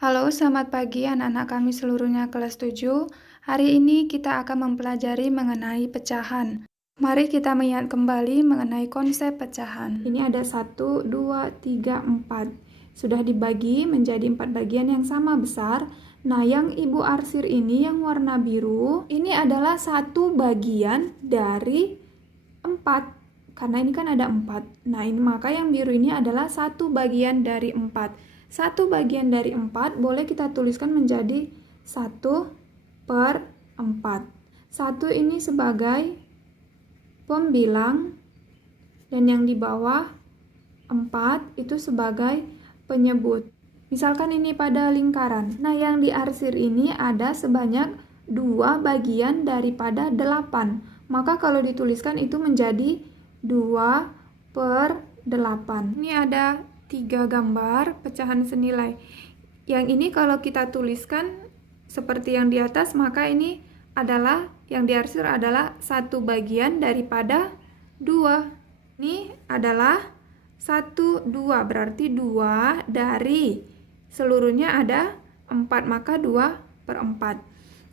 Halo, selamat pagi anak-anak kami seluruhnya kelas 7. Hari ini kita akan mempelajari mengenai pecahan. Mari kita mengingat kembali mengenai konsep pecahan. Ini ada 1, 2, 3, 4. Sudah dibagi menjadi 4 bagian yang sama besar. Nah, yang Ibu arsir ini yang warna biru, ini adalah satu bagian dari 4. Karena ini kan ada 4. Nah, ini maka yang biru ini adalah satu bagian dari 4. Satu bagian dari 4 boleh kita tuliskan menjadi 1/4. 1 ini sebagai pembilang dan yang di bawah 4 itu sebagai penyebut. Misalkan ini pada lingkaran. Nah, yang diarsir ini ada sebanyak 2 bagian daripada 8. Maka kalau dituliskan itu menjadi 2/8. Ini ada 3 gambar pecahan senilai. Yang ini kalau kita tuliskan seperti yang di atas, maka ini adalah yang diarsir adalah 1 bagian daripada 2. Ini adalah 1, 2, berarti 2 dari seluruhnya ada 4, maka 2/4.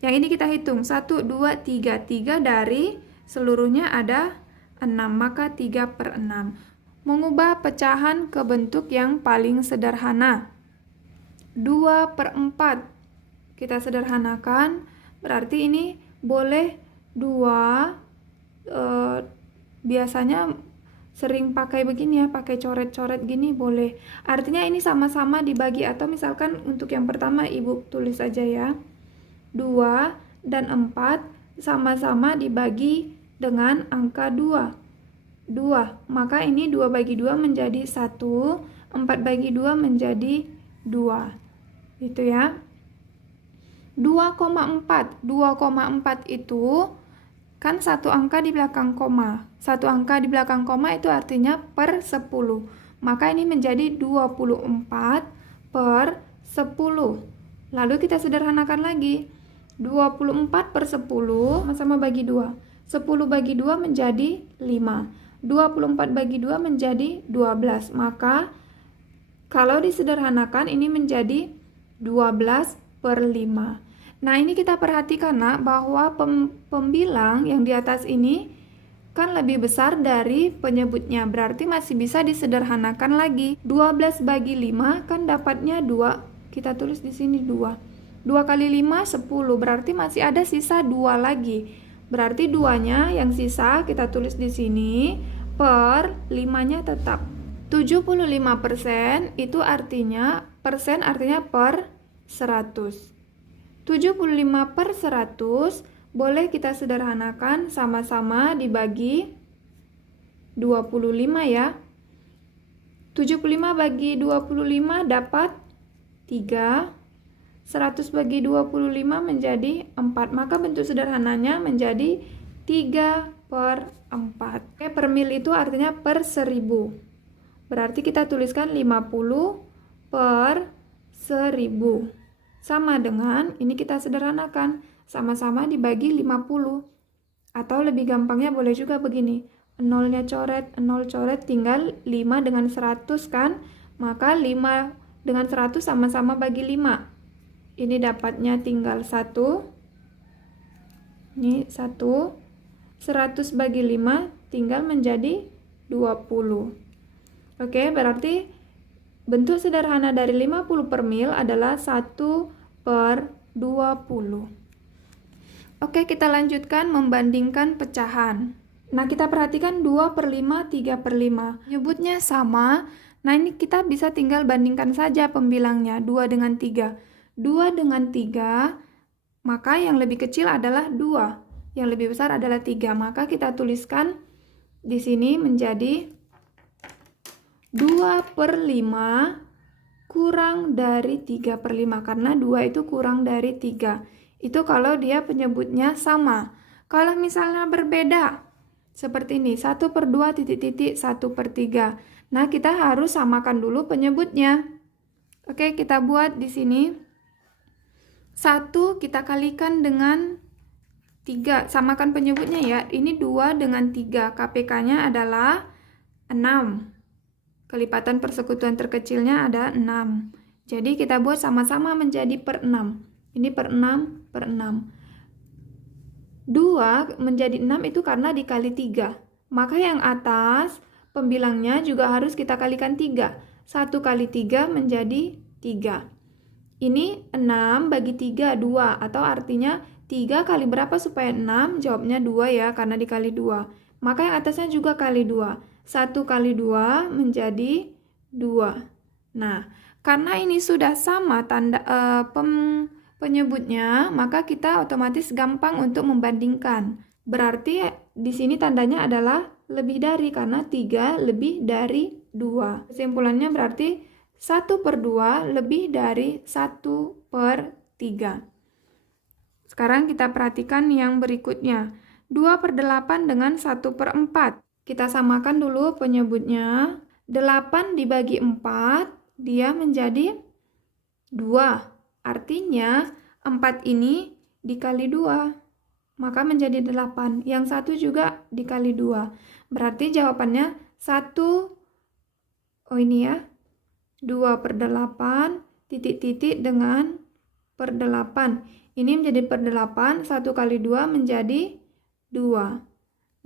Yang ini kita hitung, 1, 2, 3. 3 dari seluruhnya ada 6, maka 3/6. Mengubah pecahan ke bentuk yang paling sederhana. 2/4. Kita sederhanakan, berarti ini boleh 2, biasanya sering pakai begini ya, pakai coret-coret gini boleh. Artinya ini sama-sama dibagi, atau misalkan untuk yang pertama Ibu tulis aja ya. 2 dan 4 sama-sama dibagi dengan angka 2. 2, maka ini 2 bagi 2 menjadi 1, 4 bagi 2 menjadi 2. Gitu ya. 2,4. 2,4 itu kan satu angka di belakang koma. Satu angka di belakang koma itu artinya per 10. Maka ini menjadi 24/10. Lalu kita sederhanakan lagi. 24/10 sama-sama bagi 2. 10 bagi 2 menjadi 5. 24 bagi 2 menjadi 12. Maka kalau disederhanakan ini menjadi 12/5. Nah, ini kita perhatikan nak, bahwa pembilang yang di atas ini kan lebih besar dari penyebutnya. Berarti masih bisa disederhanakan lagi. 12 bagi 5 kan dapatnya 2. Kita tulis di sini 2. 2 kali 5 10. Berarti masih ada sisa 2 lagi. Berarti 2-nya yang sisa kita tulis di sini, per 5-nya tetap. 75% itu artinya, persen artinya per 100. 75/100 boleh kita sederhanakan, sama-sama dibagi 25 ya. 75 bagi 25 dapat 3. 100 bagi 25 menjadi 4. Maka bentuk sederhananya menjadi 3/4. Oke, per mil itu artinya per 1000. Berarti kita tuliskan 50/1000. Sama dengan, ini kita sederhanakan, sama-sama dibagi 50. Atau lebih gampangnya boleh juga begini, 0-nya coret, 0 coret, tinggal 5 dengan 100 kan, maka 5 dengan 100 sama-sama bagi 5. Ini dapatnya tinggal 1. Ini 1. 100 bagi 5 tinggal menjadi 20. Oke, berarti bentuk sederhana dari 50 per mil adalah 1/20. Oke, kita lanjutkan membandingkan pecahan. Nah, kita perhatikan 2/5, 3/5. Nyebutnya sama. Nah, ini kita bisa tinggal bandingkan saja pembilangnya, 2 dengan 3. 2 dengan 3, maka yang lebih kecil adalah 2. Yang lebih besar adalah 3. Maka kita tuliskan di sini menjadi 2/5 kurang dari 3/5, karena 2 itu kurang dari 3. Itu kalau dia penyebutnya sama. Kalau misalnya berbeda, seperti ini, 1/2 titik-titik 1/3. Nah, kita harus samakan dulu penyebutnya. Oke, kita buat di sini. 1 kita kalikan dengan 3, samakan penyebutnya ya. Ini 2 dengan 3, KPK-nya adalah 6. Kelipatan persekutuan terkecilnya ada 6. Jadi kita buat sama-sama menjadi per 6. Ini per 6, per 6. 2 menjadi 6 itu karena dikali 3. Maka yang atas pembilangnya juga harus kita kalikan 3. 1 kali 3 menjadi 3. Ini 6 bagi 3, 2. Atau artinya 3 kali berapa supaya 6? Jawabnya 2 ya, karena dikali 2. Maka yang atasnya juga kali 2. 1 kali 2 menjadi 2. Nah, karena ini sudah sama tanda penyebutnya, maka kita otomatis gampang untuk membandingkan. Berarti di sini tandanya adalah lebih dari, karena 3 lebih dari 2. Kesimpulannya berarti 1/2 lebih dari 1/3. Sekarang kita perhatikan yang berikutnya. 2/8 dengan 1/4. Kita samakan dulu penyebutnya. 8 dibagi 4, dia menjadi 2. Artinya 4 ini dikali 2, maka menjadi 8. Yang satu juga dikali 2. Berarti jawabannya 2/8 titik-titik dengan per 8. Ini menjadi per 8, 1 kali 2 menjadi 2.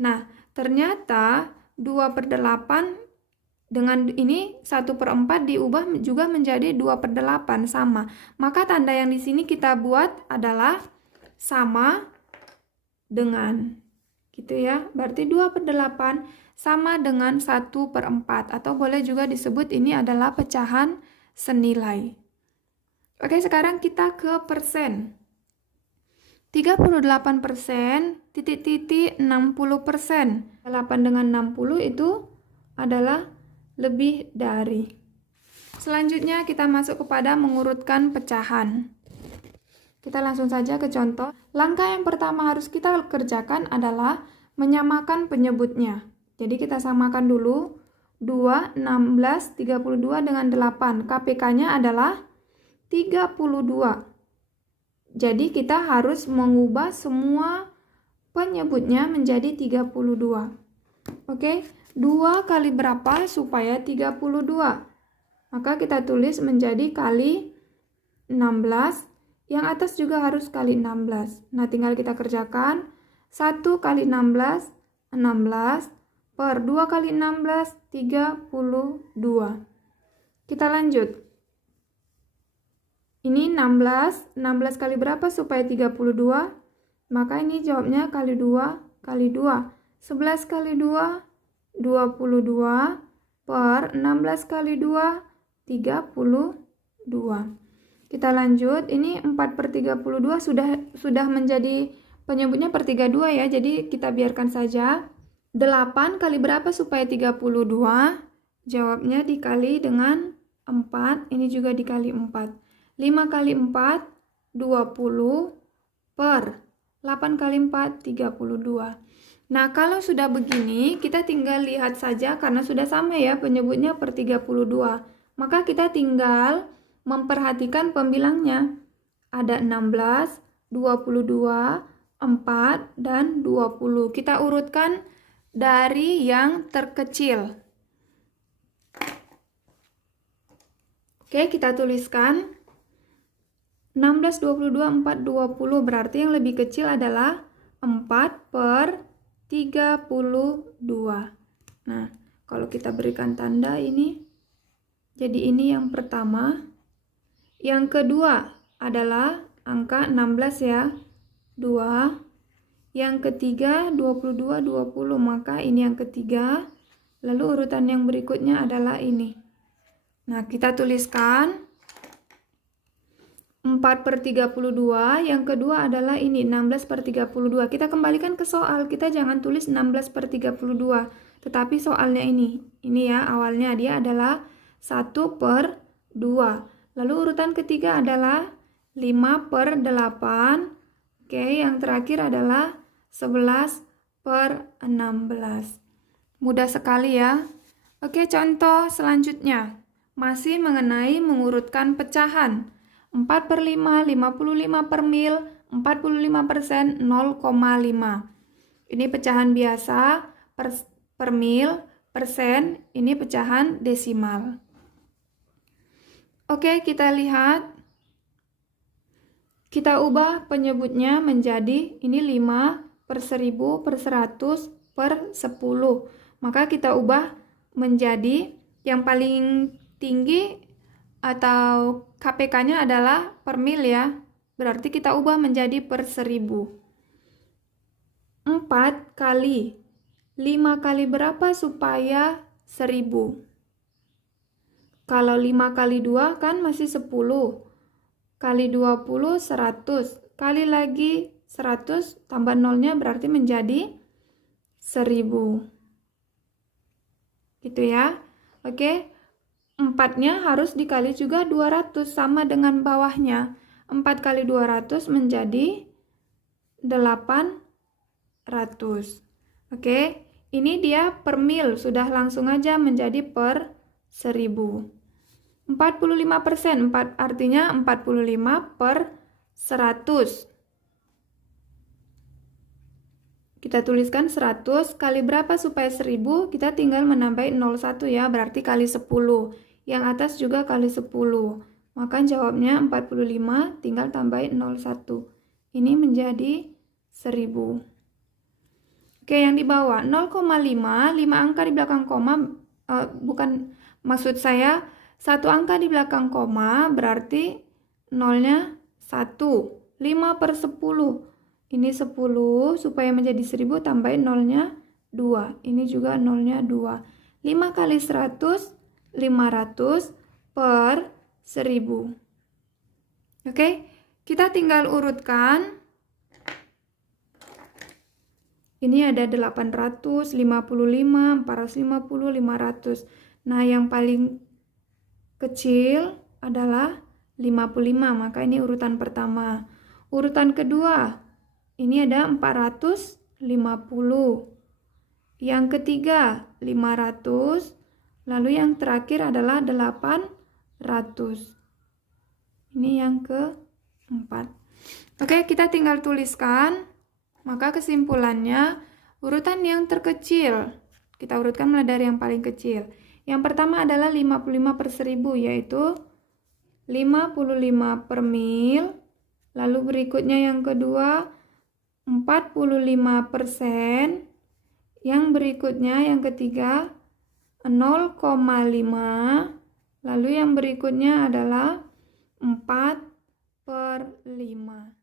Nah, ternyata 2/8 dengan ini 1/4 diubah juga menjadi 2/8, sama. Maka tanda yang di sini kita buat adalah sama dengan, gitu ya. Berarti 2/8 sama dengan 1/4, atau boleh juga disebut ini adalah pecahan senilai. Oke, sekarang kita ke persen. 38% titik-titik 60%. 8 dengan 60 itu adalah lebih dari. Selanjutnya kita masuk kepada mengurutkan pecahan. Kita langsung saja ke contoh. Langkah yang pertama harus kita kerjakan adalah menyamakan penyebutnya. Jadi kita samakan dulu 2, 16, 32 dengan 8. KPK-nya adalah 32. Jadi kita harus mengubah semua penyebutnya menjadi 32. Oke, 2 kali berapa supaya 32? Maka kita tulis menjadi kali 16. Yang atas juga harus kali 16. Nah, tinggal kita kerjakan. 1 kali 16, 16. Per 2 kali 16, 32. Kita lanjut. Ini 16. 16 kali berapa supaya 32? Maka ini jawabnya kali 2 kali 2. 11 kali 2, 22. Per 16 kali 2, 32. Kita lanjut. Ini 4/32 sudah menjadi penyebutnya per 32 ya. Jadi kita biarkan saja. 8 kali berapa supaya 32? Jawabnya dikali dengan 4. Ini juga dikali 4. 5 kali 4, 20. Per 8 kali 4, 32. Nah, kalau sudah begini, kita tinggal lihat saja karena sudah sama ya penyebutnya per 32. Maka kita tinggal memperhatikan pembilangnya. Ada 16, 22, 4, dan 20. Kita urutkan dari yang terkecil. Oke, kita tuliskan 16, 22, 4, 20. Berarti yang lebih kecil adalah 4/32. Nah, kalau kita berikan tanda ini, jadi ini yang pertama. Yang kedua adalah angka 16 ya, 2. Yang ketiga 22, 20, maka ini yang ketiga. Lalu urutan yang berikutnya adalah ini. Nah, kita tuliskan 4/32, yang kedua adalah ini 16/32. Kita kembalikan ke soal, kita jangan tulis 16/32, tetapi soalnya ini ya awalnya dia adalah 1/2. Lalu urutan ketiga adalah 5/8. Oke, yang terakhir adalah 11/16. Mudah sekali ya. Oke, contoh selanjutnya masih mengenai mengurutkan pecahan. 4/5, 55 per mil, 45%, 0,5. Ini pecahan biasa, per mil, persen, ini pecahan desimal. Oke, kita lihat. Kita ubah penyebutnya menjadi ini 5 per 1000 per 100 per 10. Maka kita ubah menjadi yang paling tinggi atau KPK-nya adalah per mil ya. Berarti kita ubah menjadi per 1000. 4 kali 5 kali berapa supaya 1000? Kalau 5 kali 2 kan masih 10. Kali 20, 100. Kali lagi 100, tambah nolnya berarti menjadi 1000. Gitu ya. Oke. 4-nya harus dikali juga 200, sama dengan bawahnya. 4 kali 200 menjadi 800. Oke. Ini dia per mil, sudah langsung aja menjadi per 1000. 45%, 4 artinya 45 per 100. Kita tuliskan 100 kali berapa supaya 1000? Kita tinggal menambahin 01 ya, berarti kali 10. Yang atas juga kali 10. Maka jawabnya 45, tinggal tambahin 01. Ini menjadi 1000. Oke, yang di bawah 0,5, 5 angka di belakang koma, bukan, maksud saya 1 angka di belakang koma berarti nolnya 1. 5 per 10. Ini 10, supaya menjadi 1000 tambahin nolnya 2. Ini juga nolnya 2. 5 kali 100, 500 per 1000. Oke, kita tinggal urutkan. Ini ada 800, 55, 450, 500. Nah, yang paling kecil adalah 55, maka ini urutan pertama. Urutan kedua, ini ada 450. Yang ketiga, 500. Lalu yang terakhir adalah 800. Ini yang keempat. Oke, kita tinggal tuliskan. Maka kesimpulannya, urutan yang terkecil. Kita urutkan mulai dari yang paling kecil. Yang pertama adalah 55 per 1000, yaitu 55 per mil. Lalu berikutnya yang kedua 45%. Yang berikutnya yang ketiga 0,5. Lalu yang berikutnya adalah 4 per 5.